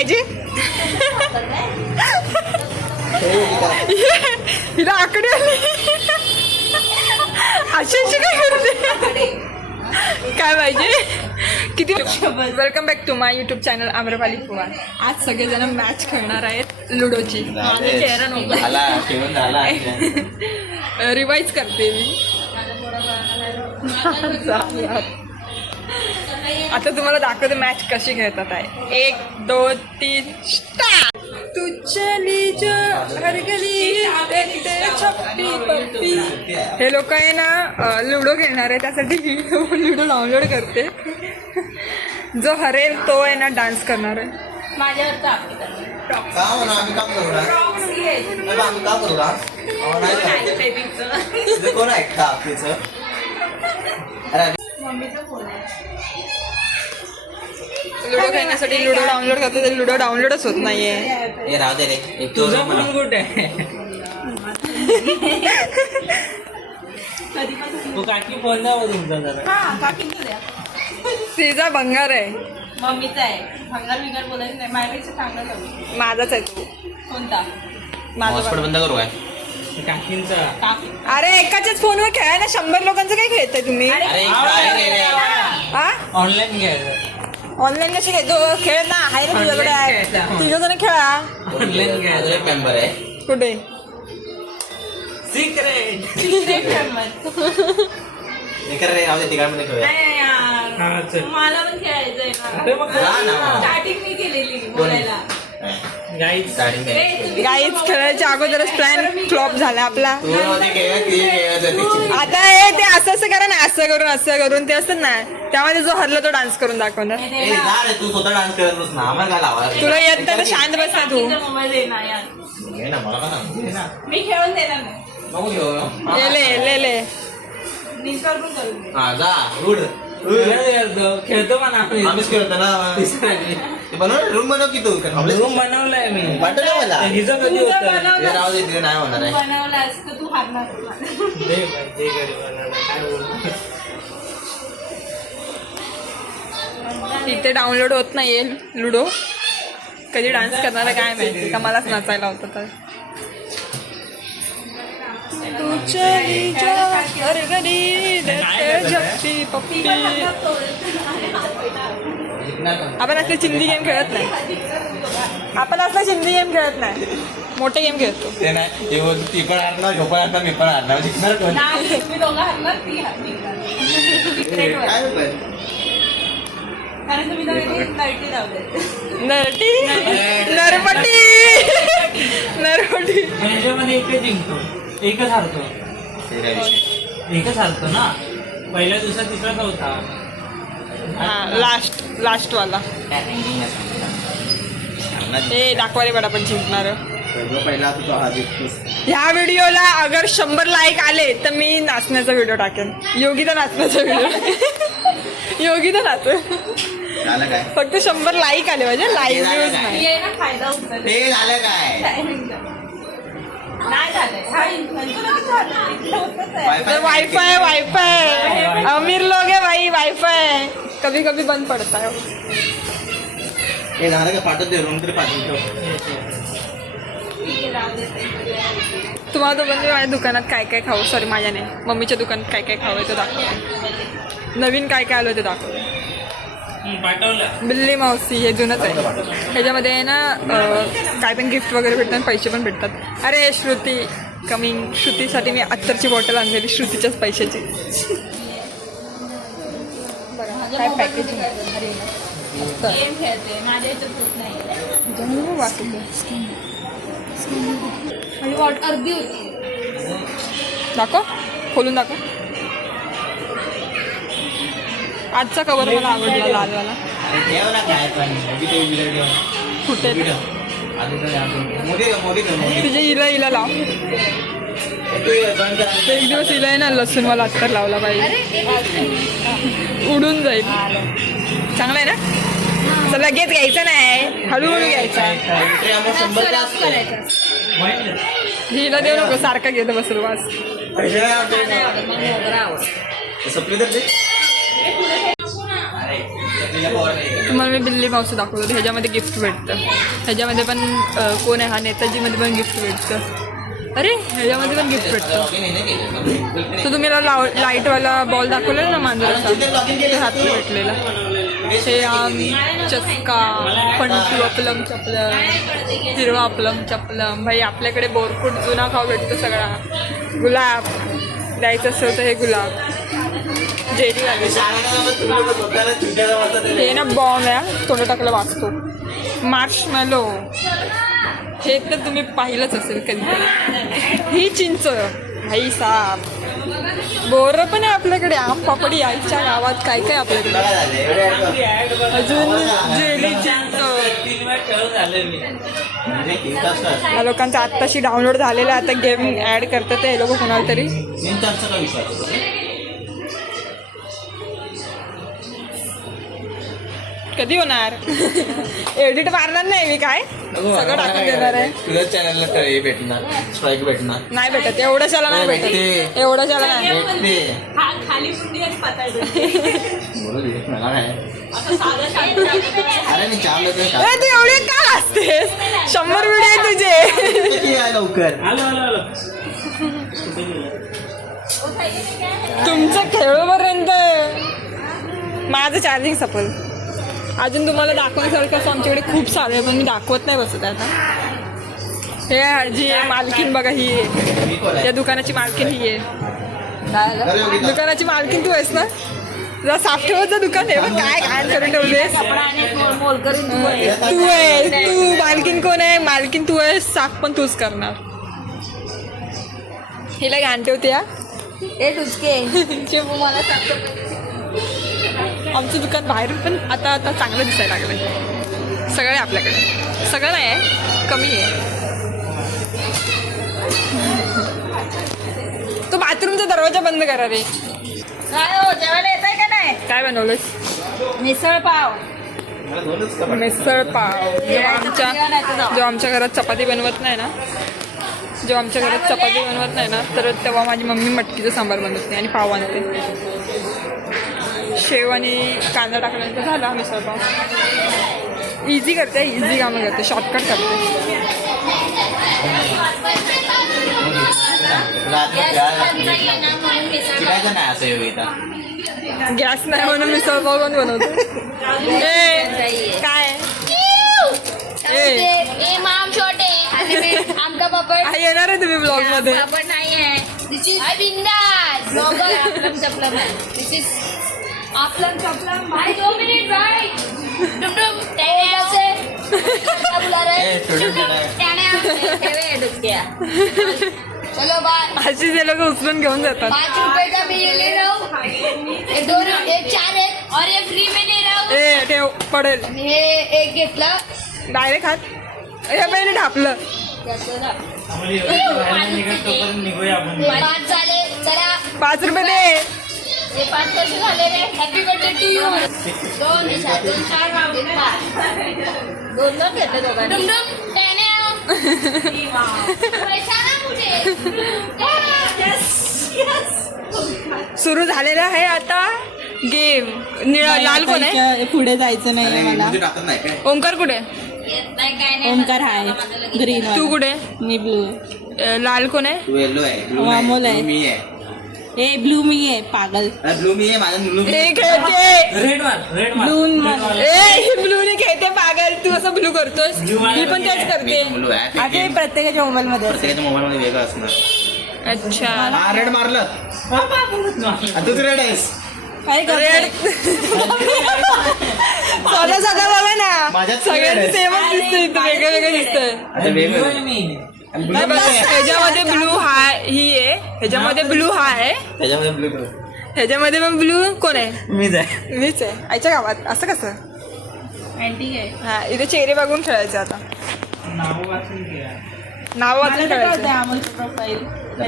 पाहिजे. हिला आकडे आली. अशी काय करते. काय पाहिजे किती. Welcome back to my YouTube channel Amrapali Pawar. आज सगळेजण मॅच खेळणार आहेत लुडोची. चेहरा रिवाइज करते मी. आता तुम्हाला दाखवते मॅच कशी खेळतात आहे. 1 2 3 स्टार्ट. तू चली जो हर गली देखते छप्पी पप्पी. हे लोक आहे ना लुडो खेळणार आहे, त्यासाठी लुडो डाउनलोड करते. जो हरेल तो आहे ना डान्स करणार आहे. लुडो खेळण्यासाठी लुडो डाउनलोड करते, तर लुडो डाउनलोडच होत नाहीये. तुझा फोन कुठे तो काकी फोन द्या तुमचा जरा. तिचा भंगार आहे. मम्मीचा आहे. भंगार बिंगार बोलायचं नाही. माझ्यापेक्षा चांगला जाऊ. माझाच आहे तो. कोणता? माझा बंद करू काय काकींचा. अरे एकाच्याच फोनवर खेळाय ना. 100 लोकांचं काय खेळताय तुम्ही. ऑनलाईन घ्यायचं. ऑनलाईन कशी खेळतो. खेळ ना आहे ना तुझ्याकडे. तिघ जण खेळा. ऑनलाईन घ्यायचं. मेंबर आहे कुठे. सिक्रेट. नाही यार, मला पण खेळायचंय ना. स्टार्टिंग मी केलेली बोलायला. गाईच खेळायच्या अगोदरच प्लॅन फ्लॉप झाला आपला. आता हे ते असं असं करा ना. असं करून ते असत ना. त्यामध्ये जो हरला तो डान्स करून दाखवणार. तू स्वतः डान्स करत ना. आम्हाला काय लावा. तुला येत तर शांत बस ना तू. मोबाईल दे ना यार. मी खेळून देणार नाही. ले निस्कार पण करून दे. हा जा रूड खेळतो पण आम्हीच खेळतो ना. बनव रूम बनव की तू. रूम बनवलाय मी. वाटत ना मला. हिचं कधी तुझं होतं. बनवलं. राहू दे तिथे नाही होणार आहे. बनवलास तर तू हारणार. इथे डाउनलोड होत नाहीये लुडो. कधी डान्स करणार आहे काय माहिती. का मलाच नाचायला होतं तर. तू चली जा हर गली देखते छप्पी पप्पी. आपण असले चिंदी गेम खेळत नाही. आपण असला चिंदी गेम खेळत नाही. मोठे गेम खेळतो. ते नाही ती पण हारणार झोपण हारणार मी पण हारणार. जिंकणार कोण. तुम्ही दोघं हारणार. ती हारणार. काय पण कारण तुम्ही दोघे लाईटी लावले. नरपटी. ह्याच्यामध्ये एकच जिंकतो, एकच हारतो. एकच हारतो ना. पहिला दुसरा तिसरा चौथा. लास्ट वाला. हे दाखवा रे बडा पण जिंकणार. पहिला तू हा जिंकतोस. ह्या व्हिडिओला अगर 100 लाईक आले तर मी नाचण्याचा व्हिडिओ टाकेन. योगिता नाचण्याचा व्हिडिओ. योगिता नाच. झालं काय. फक्त 100 लाईक आले पाहिजे. लाईव्ह व्ह्यूज नाही. ये ना फायदा उचलला. ते झालं काय. नाही झालंय. हा झालं. वाईफाय अमीर लोग है भाई. वाईफाय कभी कभी बंद पडता है. हे झालं का. पाठवत दे रूम तरी पाठवून ठेव. तुम्हाला तो म्हणजे माझ्या दुकानात काय काय खाऊ. सॉरी माझ्या नाही, मम्मीच्या दुकानात काय काय खावं ते दाखवते. नवीन काय काय आलं ते दाखवते. पाठवलं. बिल्ली मावशी हे जुनंच आहे. ह्याच्यामध्ये आहे ना काय पण गिफ्ट वगैरे भेटतात. पैसे पण भेटतात. अरे श्रुती कमिंग. श्रुतीसाठी मी अत्तरची बॉटल आणलेली. श्रुतीच्याच पैशाची. काय पॅकेजिंग गेम खेळते. माझ्या इथं होत नाही. अर्धी होती. दाखव. खोलून दाखव. आजचा कवर मला आवडला लालवाला. ठेव ना काय पण कुठे मोठी तुझे इला लाव. एक दिवस इला आहे ना लसूण मला अत्तर लावला पाहिजे. उडून जाईल. चांगलं आहे ना. तर लगेच घ्यायचं नाही. हळूहळू घ्यायचा. हिला देऊ नको. सारखा घेतो बसल वास. सप्ली तर तुम्हाला मी बिल्ली मावशी दाखवतो. ह्याच्यामध्ये गिफ्ट भेटतं. ह्याच्यामध्ये पण कोण आहे हा नेताजीमध्ये पण गिफ्ट भेटतं. अरे ह्याच्यामध्ये पण गिफ्ट भेटतं. तो तुम्ही लाईटवाला बॉल दाखवलेला ना मांजराचा, ते हाती भेटलेला. हे चस्का, पंटू, अपलम चपलम, हिरवा अपलम चपलम. भाई आपल्याकडे बोरकुट जुना खाऊ भेटतो सगळा. गुलाब द्यायचं असेल तर हे गुलाब. जेली लागेल. हे ना बॉम्ब आहे, तोंड टाकलं वाचतो. मार्शमॅलो हे तर तुम्ही पाहिलंच असेल कधी. ही चिंच, भाई साप. बोरं पण आहे आपल्याकडे. आम पापडी आईच्या गावात काय काय आपल्याकडे. अजून जेली चिंच. या लोकांचं आत्ताशी डाउनलोड झालेलं आहे. आता गेम ॲड करतात हे लोक कोणाला तरी. कधी होणार? एडिट मारणार नाही मी काय, सगळं टाकून देणार आहे. तुझ्या चॅनलला भेटणार, स्ट्राईक भेटणार. नाही भेटत एवढ्याशाला, नाही भेटत एवढ्याशाला नाही. खाली पुंडी आणि पातळ अरे मी चालू तू एवढे का असतेस? 100 व्हिडिओ आहे तुझे. लवकर तुमचं खेळोपर्यंत माझं चार्जिंग सफल. अजून तुम्हाला दाखवण्यासारखं असं आमच्याकडे खूप सारं आहे, पण मी दाखवत नाही बसत आता. हे जी आहे मालकीन बघा, ही आहे या दुकानाची मालकीन. ही आहे दुकानाची मालकीन. तू आहेस ना? जरा साफ ठेवायचं दुकान आहे. बघ काय घाण करून ठेवलेस. तू आहे. तू मालकीन कोण आहे? मालकीन तू आहे. साफ पण तूच करणार. हिला घाण ठेवते या. ए टुचके मला सांगतो. आमचं दुकान बाहेरून पण आता आता चांगलं दिसायला लागलं. सगळं आहे आपल्याकडे. सगळं नाही आहे, कमी आहे. तो बाथरूमचा दरवाजा बंद करा रे. काय हो जेवायला येत आहे का नाही? काय बनवलंस? मिसळ पाव. मिसळ पाव. जेव्हा आमच्या घरात चपाती बनवत नाही ना, तर तेव्हा माझी मम्मी मटकीचं सांबार बनवते आणि पाव आणते. शेव आणि कांदा टाकल्यानंतर झाला मिसळ पाव. इझी करते, इझी कामं करते, शॉर्टकट करते. गॅस नाही म्हणून मिसळ पाव पण बनवते. काय माम छोटे आमचा पापड येणार आहे तुम्ही ब्लॉग मध्ये? पापड नाही आहे. दिस इज बिंदास ब्लॉगर. आपलम चपलम आहे. दिस इज आपलम चपलम. भाई 2 मिनिट भाई. टुमटुम टॅण्या से बुला रहे. टॅण्या ठेवे डुक्या. चलो बाय. अशीच हे लोक उचलून घेऊन जातात. 5 रुपये का मैं ये ले रहा हूँ. एक 2 एक 4 एक और ये फ्री में ले रहा हूँ. ठेव पडेल. हे एक घेतलं डायरेक्ट हात हे पहिले ढापलं. निघूया आपण. 5 झाले. चला 5 रुपये दे. हे 5 कसे झाले रे? Happy birthday to you. 2 4 2 घेतले दोघांनी. डुमडुम टॅण्या. पैसा ना मुझे. सुरू झालेला आहे आता गेम. निळा लाल कोण आहे? पुढे जायचं नाही मला. टाकत नाही काय? ओंकार कुठे? ओमकार आहे ग्रीन. तू कुठे? मी ब्लू. लाल कोण आहे? तू येलो आहे. ब्लू अमोल आहे. मी आहे. ए ब्लू मी आहे पागल. ब्लू मी आहे. माझा ब्लू हे खेळते. रेड मार. ब्लू ए ब्लू ने खेळते पागल. तू असं ब्लू करतोस. मी पण तेच करते. ब्लू आहे. आता प्रत्येकाच्या मोबाईल मध्ये प्रत्येकाच्या मोबाईल मध्ये वेगळं असणार. अच्छा हा रेड मारलं. तूच रेड आहेस. काय रेड. सगळं बघा ना, माझ्यात सगळ्यांचं सेमच दिसतंय. वेगळं वेगळं दिसतंय. आता वेगळं ह्याच्यामध्ये ब्लू हा ही आहे. ह्याच्यामध्ये ब्लू हा आहे. त्याच्यामध्ये ब्लू ह्याच्यामध्ये पण ब्लू कोण आहे? मीच आहे. मीच आहे. आईच्या गावात असं कसं? अँटी आहे. हा इथे चेहरे बघून खेळायचं. आता नाव वाचून घ्या. नाव वाचून खेळायचं. अमोलचं प्रोफाईल.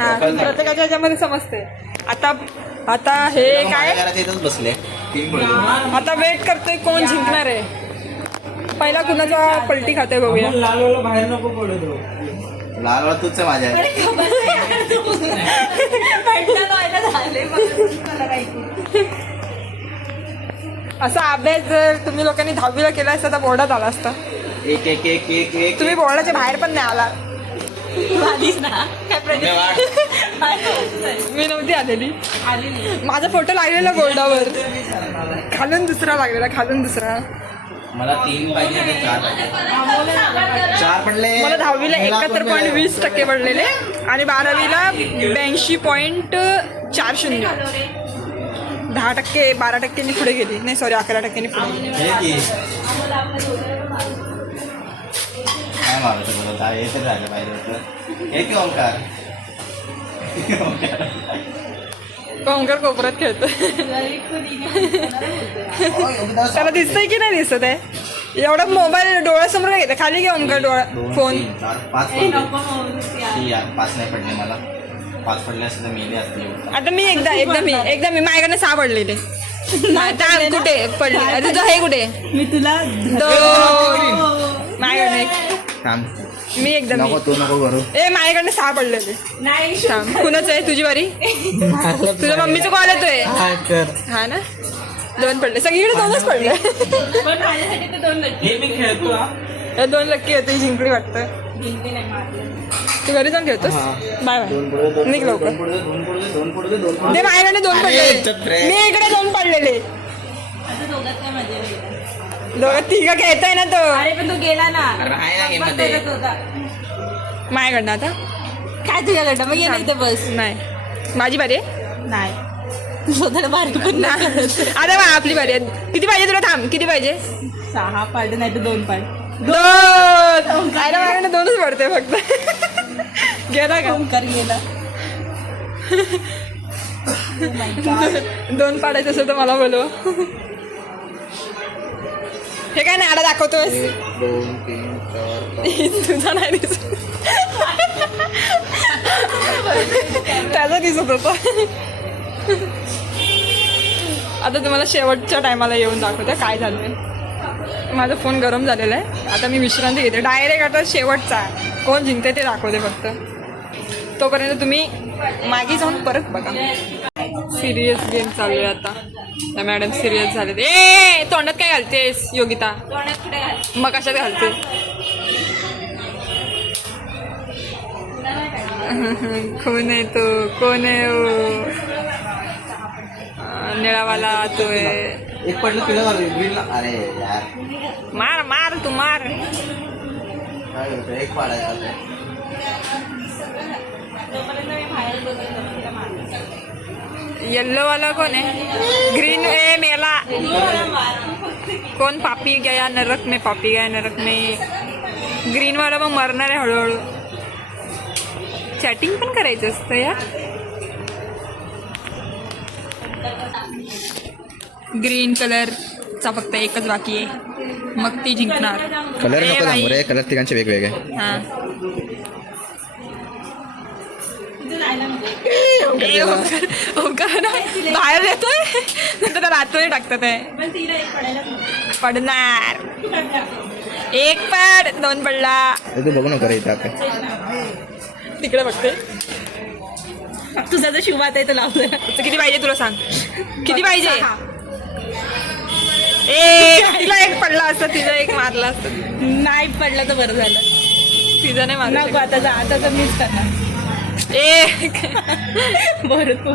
हा प्रत्येकाच्या ह्याच्यामध्ये समजते. आता हे काय? घरात येतच बसले. 3 पडले. आता वेट करतोय कोण जिंकणार आहे. पहिला कुणाचा पलटी खाते बघूया. आपण लालवाला बाहेर नको पडू दो. लाल वाला तूच आहे माझ्या. असा अभ्यास जर तुम्ही लोकांनी 10वीला केला असता तर बोर्डात आला असता. एक एक एक एक एक तुम्ही बोर्डाच्या बाहेर पण नाही आला. तू आलीस ना काय मी नव्हती आलेली. आलेली माझा फोटो लागलेला बोर्डावर, खालून दुसरा लागलेला, खालून दुसरा. मला 3 पाहिजे आणि 4 पाहिजे. 4 पडले. मला 10वीला 71.20% पडलेले आणि 12वीला 82.40. 10% 12%नी पुढे गेली. नाही सॉरी 11%नी पुढे गेली. हे की काय मारत बोलत आहे, हे तर झालं पाहिजे होतं. हे की ओंकार. ओंकार कोपऱ्यात खेळतो. त्याला दिसतंय की नाही दिसत आहे? एवढा मोबाईल डोळ्यासमोर काय घेतं? खाली घे ओंकार डोळा 2 फोन. 3 4 5 पडले. यार 5 नाही पडले मला. 5 पडले असते तर मेले असते. आता मी एकदा मी माझ्याकडनं 6 पडलेले. आता कुठे पडले? अरे तुझं हे कुठे? मी तुला 2 माझ्याकडनं 1. थांब. मी एकदा नको तू नको करू. माझ्याकडनं 6 पडलेले. नाही थांब. कुणाचं आहे? तुझी बारी. तुझ्या मम्मीचं कॉल येतोय. हा ना, 2 पडले. सगळीकडे 2च पडले. पण माझ्यासाठी तर 2 लक्की हे मी खेळतो हा. 2 लक्की होते. जिंकली वाटतं. जिंकले नाही मारले. तू घरी जाऊन खेळतोस. Bye bye. निघ लवकर. 2 पडले 2 पडले 2 पडले 2 पडले. ते माझ्याकडे 2 अरे, चुप पडलेले. रे. मी इकडे 2 पडलेले. आता दोघात काय मजा येईल. दोघं तिघं खेळताय ना तो. अरे पण तो गेला ना. अरे आहे ना game पण मध्ये. करत होता. माझ्याकडनं आता काय तुझ्याकडं मग ये नाही तर बस. नाही, माझी बारी आहे. नाही तू स्वतःला बारीक पण नाही करत. अरे वा, आपली बारी आहे. किती पाहिजे तुला? थांब. किती पाहिजे? 6 पाड नाही तर 2 पाड. 2. अरे माझ्याकडे 2च पडते फक्त. गेला का? ओंकार गेला. 2 पाडायचं असेल तर मला बोलव. हे काय नाडा दाखवतोयस? 1 2 3 4 तुझा नाही दिसत. त्याचा दिसत होता. आता तुम्हाला शेवटच्या टायमाला येऊन दाखवते काय झालंय. माझा फोन गरम झालेला आहे. आता मी विश्रांती घेते. डायरेक्ट आता शेवटचा कोण जिंकते ते दाखवते फक्त. तोपर्यंत तुम्ही मागे जाऊन परत बघा. सिरियस गेम चालू आहे आता. त्या मॅडम सिरियस झाले. ए तोंडात काय घालतेस योगिता? मग कशात घालते? कोण आहे तो? कोण आहे हो? निळावाला तो आहे. एक पडलं तुला ग्रीनला. अरे यार मार मार तू मार. काय होतं, एक पाडायचं. येल्लो वाला कोण आहे? ग्रीन ए मेला. कोण? पापी गया नरक में, पापी गया नरक में. ग्रीन वाला मग मरणार आहे हळूहळू. चॅटिंग पण करायचं असतं या. ग्रीन कलरचा फक्त एकच बाकी आहे, मग ती जिंकणार. कलर ए नको बाई. सांगू रे, कलर तिघांचे वेगवेगळे. हां. बाहेर येतोय नंतर त्या रातोय टाकतात आहे. पडणार. 1 पड 2 पडला. तू बघू नको रे इथं आता. तिकडे बघते. तुझा जर शिवात आहे तर लावलं. किती पाहिजे तुला सांग? किती पाहिजे? तिला 1 पडला असता, तिचा 1 मारला असता. नाही पडला तर बरं झालं. तिचा नाही नको मारला. आता जा, आता तर मीच करणार. बरं तू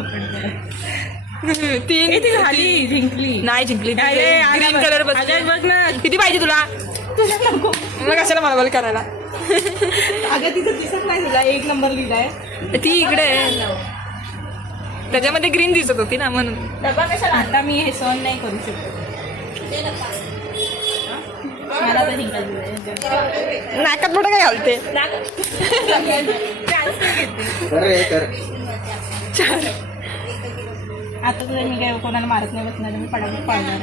3 ती झाली जिंकली. नाही जिंकली. अरे, ग्रीन बघ. कलर अगं, बघ ना. किती पाहिजे तुला? तुझ्या नको. मग कशाला मला बल करायला? अगं तिथं दिसत नाही तुला 1 नंबर लिहिलाय. ती इकडे आहे. त्याच्यामध्ये ग्रीन दिसत होती ना म्हणून. डबा कशाला? आता मी हे सहन नाही करू शकत. मला तर जिंकायचं. नाकात मोठं काय घालते? कर रे कर. आता तुला मी काय कोणाला मारत नाही बसणार, मी पडापट पाळणार.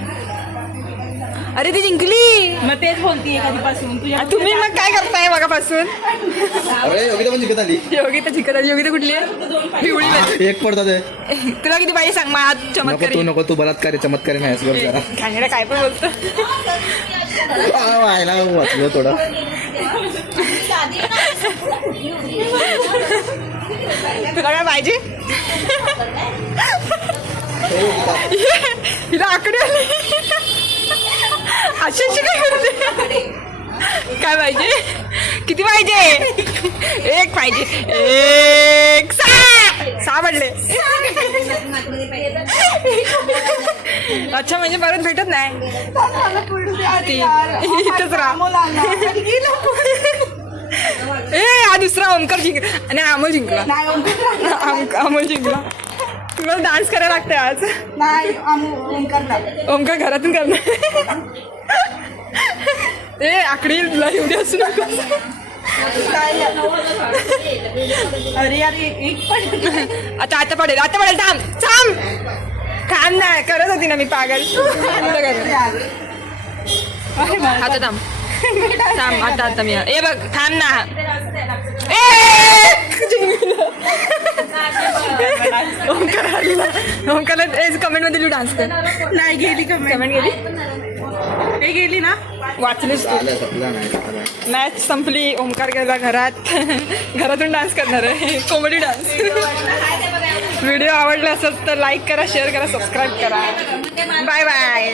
अरे ती जिंकली. मग तेच बोलतीये कधीपासून तुझ्या. तुम्ही मग काय करताय मगापासून? अरे योगिता पण जिंकत आली. योगिता जिंकत आली. योगिता कुठली आहे? पिवळी वाली. 1 पडतात आहे. तुला किती पाहिजे सांग? मग आज नको चमत्कारी. तू नको तू बलात्कारी चमत्कारी नाही असं जरा. घाणेरडा काय पण बोलतो. व्हायला वाचलं थोडं. तुला काय पाहिजे? हिला आकडे आली. अशी अशी काय करते? काय पाहिजे? किती पाहिजे? एक पाहिजे. एक. सहा पडले. अच्छा म्हणजे परत भेटत नाही. इथंच राहा. हा दुसरा ओमकार जिंकला आणि अमोल जिंकला. अमोल जिंकला. तुम्हाला डान्स करायला लागतंय आज. नाही ओमकार घरातून करणार. ए आकडी एवढी असू नको. अरे यार एक पण आता पडेल थांब थांब थांब नाही करत होती ना मी पागल. आता थांब आता मी ए बघ थांब ना. ओंकारला कमेंट मध्ये डान्स कर. नाही गेली कमेंट गेली. ते गेली ना. वाचलीस तू. मॅच संपली. ओंकार गेला घरातून डान्स करणार आहे. Comedy dance. व्हिडिओ आवडला असेल तर लाईक करा, शेअर करा, सबस्क्राईब करा. Bye bye.